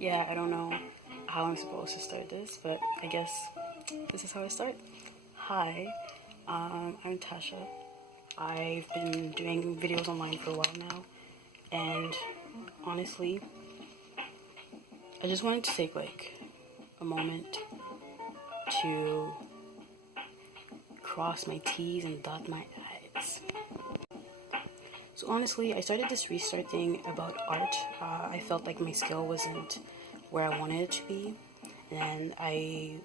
Yeah, I don't know how I'm supposed to start this, but I guess this is how I start. Hi, I'm Tasha. I've been doing videos online for a while now, and honestly, I just wanted to take like a moment to cross my T's and dot my I's. So honestly, I started this restart thing about art. I felt like my skill wasn't where I wanted it to be, and I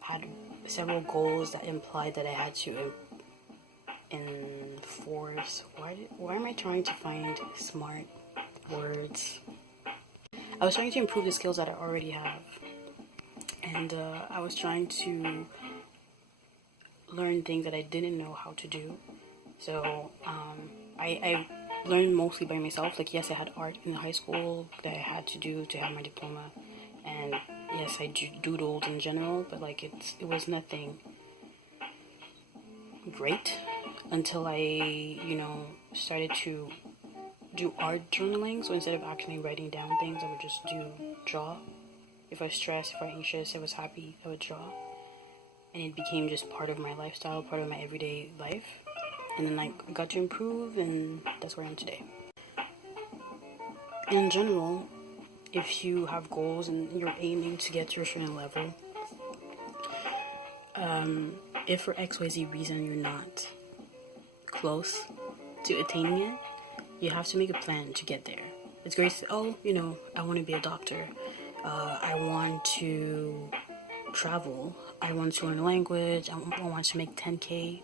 had several goals that implied that I had to enforce. Why am I trying to find smart words? I was trying to improve the skills that I already have, and I was trying to learn things that I didn't know how to do. So I learned mostly by myself. Like, yes, I had art in high school that I had to do to have my diploma, and yes, I doodled in general, but like it was nothing great until I started to do art journaling. So instead of actually writing down things, I would just draw. If I was stressed, if I was anxious, if I was happy, I would draw, and it became just part of my lifestyle, part of my everyday life. And then I got to improve, and that's where I am today. In general, if you have goals and you're aiming to get to a certain level, if for XYZ reason you're not close to attaining it, you have to make a plan to get there. It's great to say, I want to be a doctor. I want to travel. I want to learn a language. I want to make 10K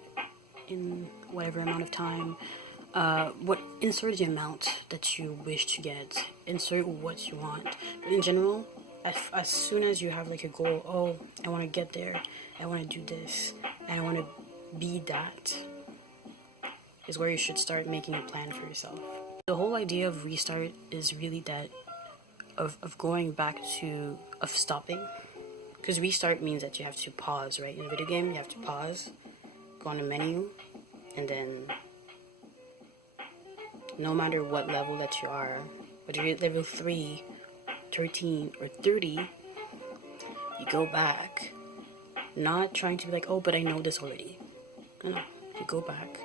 in whatever amount of time. Insert the amount that you wish to get. Insert what you want. But in general, as soon as you have like a goal, I want to get there, I want to do this, and I want to be that, is where you should start making a plan for yourself. The whole idea of restart is really that of going back of stopping. Because restart means that you have to pause, right? In a video game, you have to pause, go on a menu, and then no matter what level that you are, whether you're at level 3, 13, or 30, you go back, not trying to be like, but I know this already. No, you go back,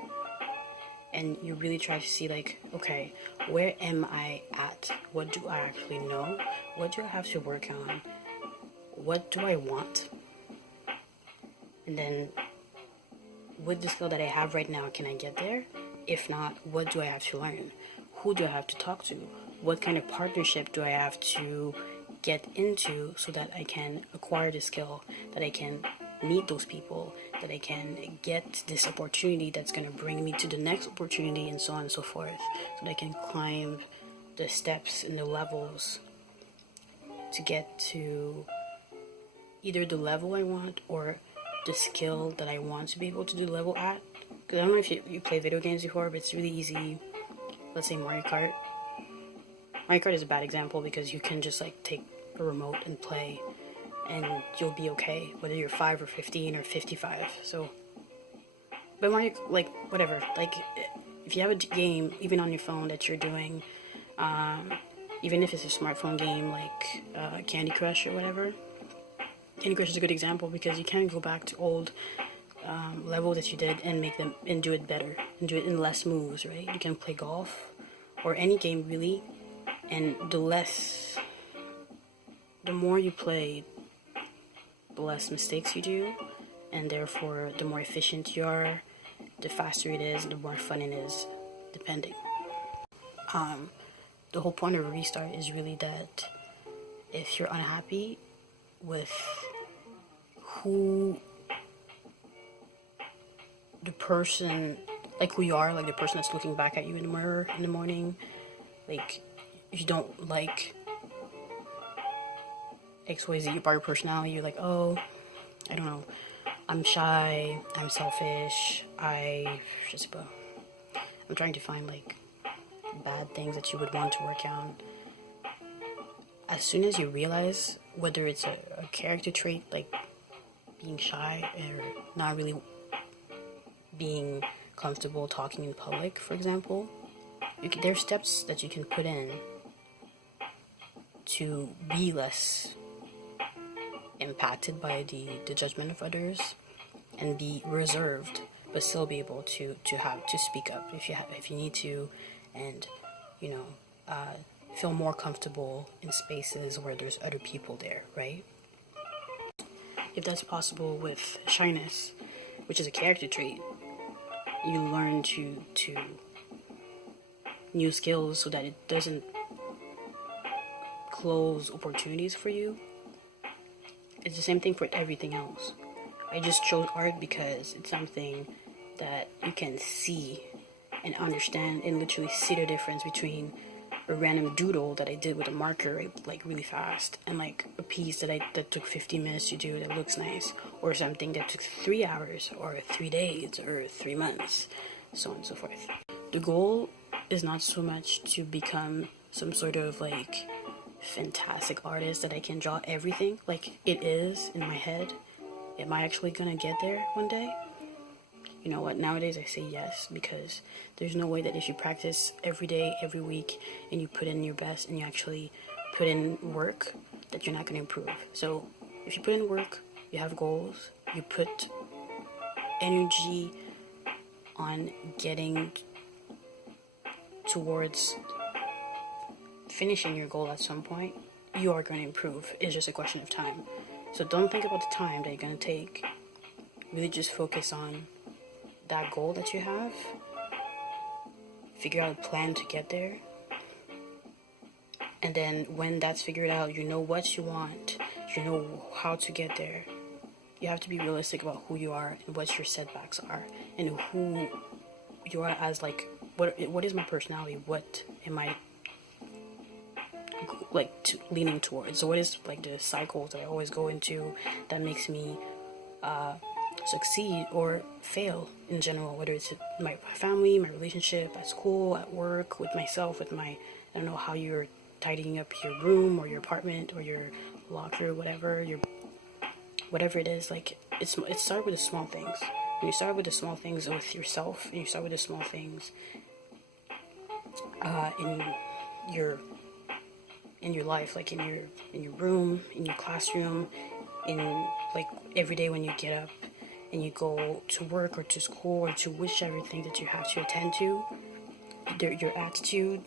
and you really try to see like, okay, where am I at? What do I actually know? What do I have to work on? What do I want? And then, with the skill that I have right now, can I get there? If not, what do I have to learn? Who do I have to talk to? What kind of partnership do I have to get into so that I can acquire the skill, that I can meet those people, that I can get this opportunity that's going to bring me to the next opportunity, and so on and so forth, so that I can climb the steps and the levels to get to either the level I want or the skill that I want to be able to do the level at. Because I don't know if you play video games before, but it's really easy. Let's say Mario Kart. Mario Kart is a bad example because you can just like take a remote and play, and you'll be okay, whether you're 5 or 15 or 55. So, but Mario, like, whatever, like, if you have a game, even on your phone, that you're doing, even if it's a smartphone game like Candy Crush or whatever. Candy Crush is a good example because you can go back to old levels that you did and make them and do it better and do it in less moves, right? You can play golf or any game really, and the more you play, the less mistakes you do, and therefore the more efficient you are, the faster it is, the more fun it is, depending. The whole point of a restart is really that if you're unhappy with who the person, like who you are, like the person that's looking back at you in the mirror in the morning, like if you don't like XYZ part of your personality, you're like, I don't know, I'm shy, I'm selfish, I'm trying to find like bad things that you would want to work on. As soon as you realize whether it's a character trait like being shy or not really being comfortable talking in public, for example, there are steps that you can put in to be less impacted by the judgment of others, and be reserved, but still be able to speak up if you need to, and you know, feel more comfortable in spaces where there's other people there, right? If that's possible with shyness, which is a character trait, you learn to new skills so that it doesn't close opportunities for you. It's the same thing for everything else. I just chose art because it's something that you can see and understand and literally see the difference between a random doodle that I did with a marker like really fast, and like a piece that took 15 minutes to do that looks nice, or something that took 3 hours or 3 days or 3 months, so on and so forth. The goal is not so much to become some sort of like fantastic artist that I can draw everything like it is in my head. Am I actually gonna get there one day? You know what, nowadays I say yes, because there's no way that if you practice every day, every week, and you put in your best and you actually put in work, that you're not going to improve. So if you put in work, you have goals, you put energy on getting towards finishing your goal at some point, you are going to improve. It's just a question of time. So don't think about the time that you're going to take. Really just focus on that goal that you have. Figure out a plan to get there. And then when that's figured out, you know what you want. You know how to get there. You have to be realistic about who you are and what your setbacks are. And who you are as like, what is my personality? What am I like leaning towards? So what is like the cycles that I always go into that makes me succeed or fail in general, whether it's my family, my relationship, at school, at work, with myself, with my, I don't know how you're tidying up your room or your apartment or your locker, whatever it is. Like it starts with the small things. When you start with the small things with yourself, and you start with the small things in your life, like in your room, in your classroom, in like every day when you get up and you go to work or to school or to whichever thing that you have to attend to, your attitude,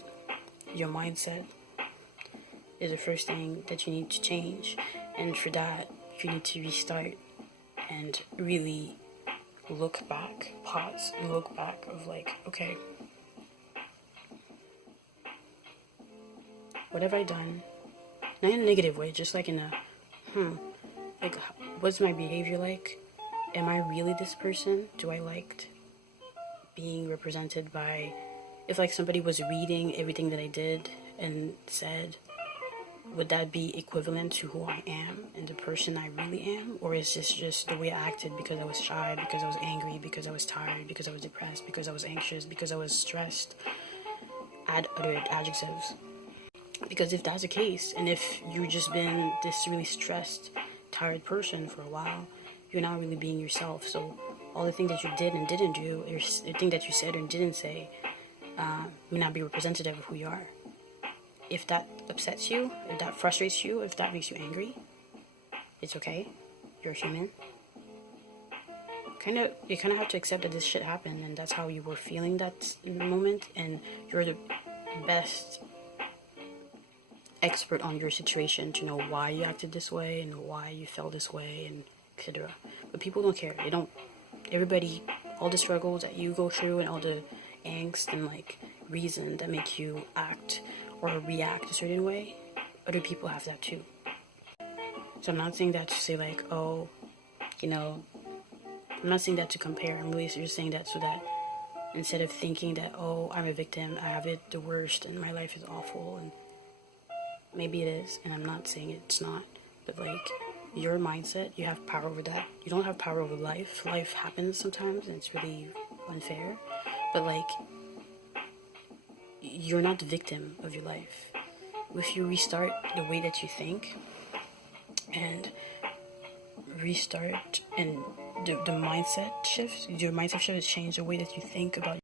your mindset is the first thing that you need to change. And for that, you need to restart and really look back, pause and look back of like, okay, what have I done? Not in a negative way, just like in a, like, what's my behavior like? Am I really this person? Do I like being represented by, if like somebody was reading everything that I did and said, would that be equivalent to who I am and the person I really am? Or is this just the way I acted because I was shy, because I was angry, because I was tired, because I was depressed, because I was anxious, because I was stressed? Add other adjectives. Because if that's the case, and if you've just been this really stressed, tired person for a while, you're not really being yourself. So all the things that you did and didn't do, or the thing that you said and didn't say, may not be representative of who you are. If that upsets you, if that frustrates you, if that makes you angry, it's okay. You're human. You kind of have to accept that this shit happened, and that's how you were feeling that in the moment, and you're the best expert on your situation to know why you acted this way and why you felt this way, and etc. But people don't care. They don't. Everybody, all the struggles that you go through and all the angst and like reason that make you act or react a certain way, other people have that too. So I'm not saying that to say like, oh, you know, I'm not saying that to compare. I'm really just saying that so that instead of thinking that, oh, I'm a victim, I have it the worst and my life is awful, and maybe it is, and I'm not saying it's not, but like your mindset, you have power over that. You don't have power over life. Life happens sometimes and it's really unfair, but like you're not the victim of your life. If you restart the way that you think and restart and the mindset shift, your mindset shift has changed the way that you think about